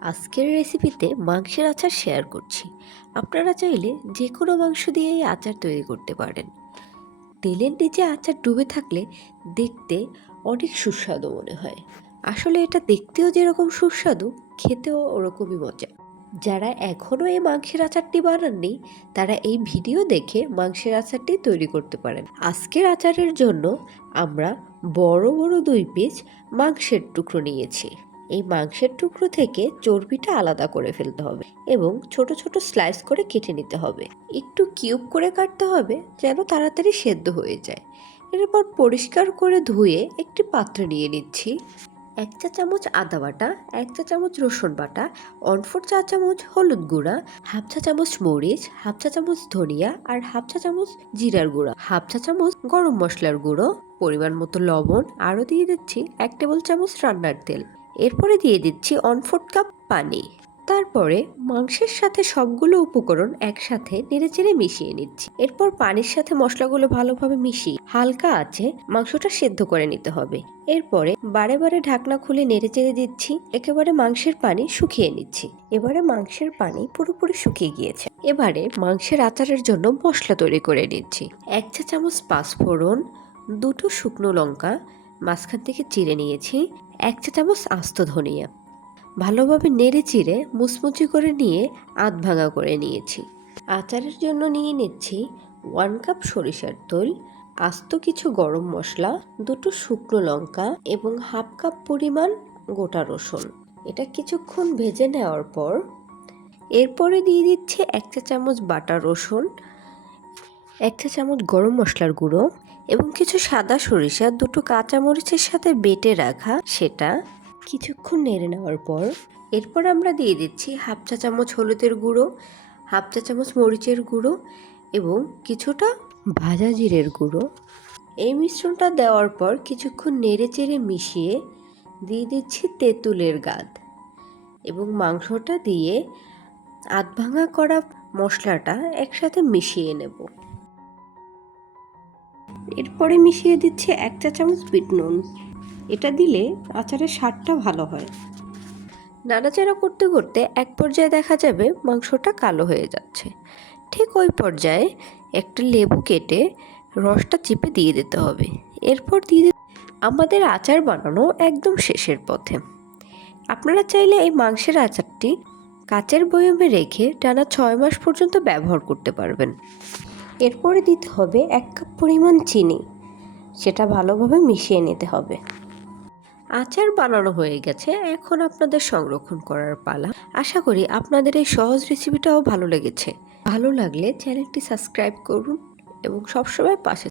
আজকের রেসিপিতে মাংসের আচার শেয়ার করছি। আপনারা চাইলে যে কোনো মাংস দিয়েই আচার তৈরি করতে পারেন। তেলের নিচে আচার ডুবে থাকলে দেখতে অনেক সুস্বাদু মনে হয়। আসলে এটা দেখতেও যেরকম সুস্বাদু, খেতেও ওরকমই মজা। যারা এখনও এই মাংসের আচারটি বানাননি তারা এই ভিডিও দেখে মাংসের আচারটি তৈরি করতে পারেন। আজকের আচারের জন্য আমরা বড় বড় 2 পিস মাংসের টুকরো নিয়েছি। এই মাংসের টুকরো থেকে চর্বিটা আলাদা করে ফেলতে হবে এবং ছোট ছোট স্লাইস করে কেটে নিতে হবে। একটু কিউব করে কাটতে হবে যেন তাড়াতাড়ি সেদ্ধ হয়ে যায়। এরপর পরিষ্কার করে ধুয়ে একটি পাত্রে নিয়ে নিচ্ছি। 1 চা চামচ আদা বাটা, 1 চা চামচ রসুন বাটা, 1/4 চা চামচ হলুদ গুঁড়া, 1/2 চা চামচ মরিচ, 1/2 চা চামচ ধনিয়া আর 1/2 চা চামচ জিরার গুঁড়া, 1/2 চা চামচ গরম মশলার গুঁড়ো, পরিমাণ মতো লবণ, আরও দিয়ে দিচ্ছি 1 টেবিল চামচ রান্নার তেল। এরপরে দিয়ে দিচ্ছি 1/4 কাপ পানি। তারপরে মাংসের সাথে সবগুলো উপকরণ একসাথে নেড়েচেড়ে মিশিয়ে নিচ্ছি। এরপর পানির সাথে মশলাগুলো ভালোভাবে মিশিয়ে হালকা আঁচে মাংসটা সেদ্ধ করে নিতে হবে। এরপরে বারে বারে ঢাকনা খুলে নেড়েচেড়ে দিচ্ছি। একেবারে মাংসের পানি শুকিয়ে নিচ্ছি। এবারে মাংসের পানি পুরোপুরি শুকিয়ে গিয়েছে। এবারে মাংসের আচারের জন্য মশলা তৈরি করে নিচ্ছি। 1 চা চামচ পাঁচফোড়ন, 2টো শুকনো লঙ্কা মাঝখান থেকে চিড়ে নিয়েছি, 1 চা চামচ আস্ত ধনিয়া। ভালোভাবে নেড়ে চিড়ে মুচমুচি করে নিয়ে আধ ভাঙা করে নিয়েছি। আচারের জন্য নিয়ে নিচ্ছি 1 কাপ সরিষার তেল, আস্ত কিছু গরম মশলা, 2টো শুকনো লঙ্কা এবং 1/2 কাপ পরিমাণ গোটা রসুন। এটা কিছুক্ষণ ভেজে নেওয়ার পর এরপরে দিয়ে দিচ্ছি 1 চা চামচ বাটা রসুন, 1 চা চামচ গরম মশলার গুঁড়ো এবং কিছু সাদা সরিষা 2টো কাঁচামরিচের সাথে বেটে রাখা সেটা। কিছুক্ষণ নেড়ে নেওয়ার পর এরপর আমরা দিয়ে দিচ্ছি 1/2 চা চামচ হলুদের গুঁড়ো, 1/2 চা চামচ মরিচের গুঁড়ো এবং কিছুটা ভাজা জিরের গুঁড়ো। এই মিশ্রণটা দেওয়ার পর কিছুক্ষণ নেড়ে চেড়ে মিশিয়ে দিয়ে দিচ্ছি তেঁতুলের গাদ এবং মাংসটা দিয়ে আধ ভাঙা করা মশলাটা একসাথে মিশিয়ে নেব। এরপরে মিশিয়ে দিচ্ছি 1 চা চামচ বিট নুন। এটা দিলে আচারের স্বাদটা ভালো হয়। নাড়াচাড়া করতে করতে এক পর্যায়ে দেখা যাবে মাংসটা কালো হয়ে যাচ্ছে। ঠিক ওই পর্যায়ে একটা লেবু কেটে রসটা চিপে দিয়ে দিতে হবে। এরপর আমাদের আচার বানানো একদম শেষের পথে। আপনারা চাইলে এই মাংসের আচারটি কাচের বয়মে রেখে টানা 6 মাস পর্যন্ত ব্যবহার করতে পারবেন। এরপরে দিতে হবে 1 কাপ পরিমাণ চিনি, সেটা ভালোভাবে মিশিয়ে নিতে হবে। আচার বানানো হয়ে গেছে, এখন আপনাদের সংরক্ষণ করার পালা। আশা করি আপনাদের এই সহজ রেসিপিটাও ভালো লেগেছে। ভালো লাগলে চ্যানেলটি সাবস্ক্রাইব করুন এবং সবসময় পাশে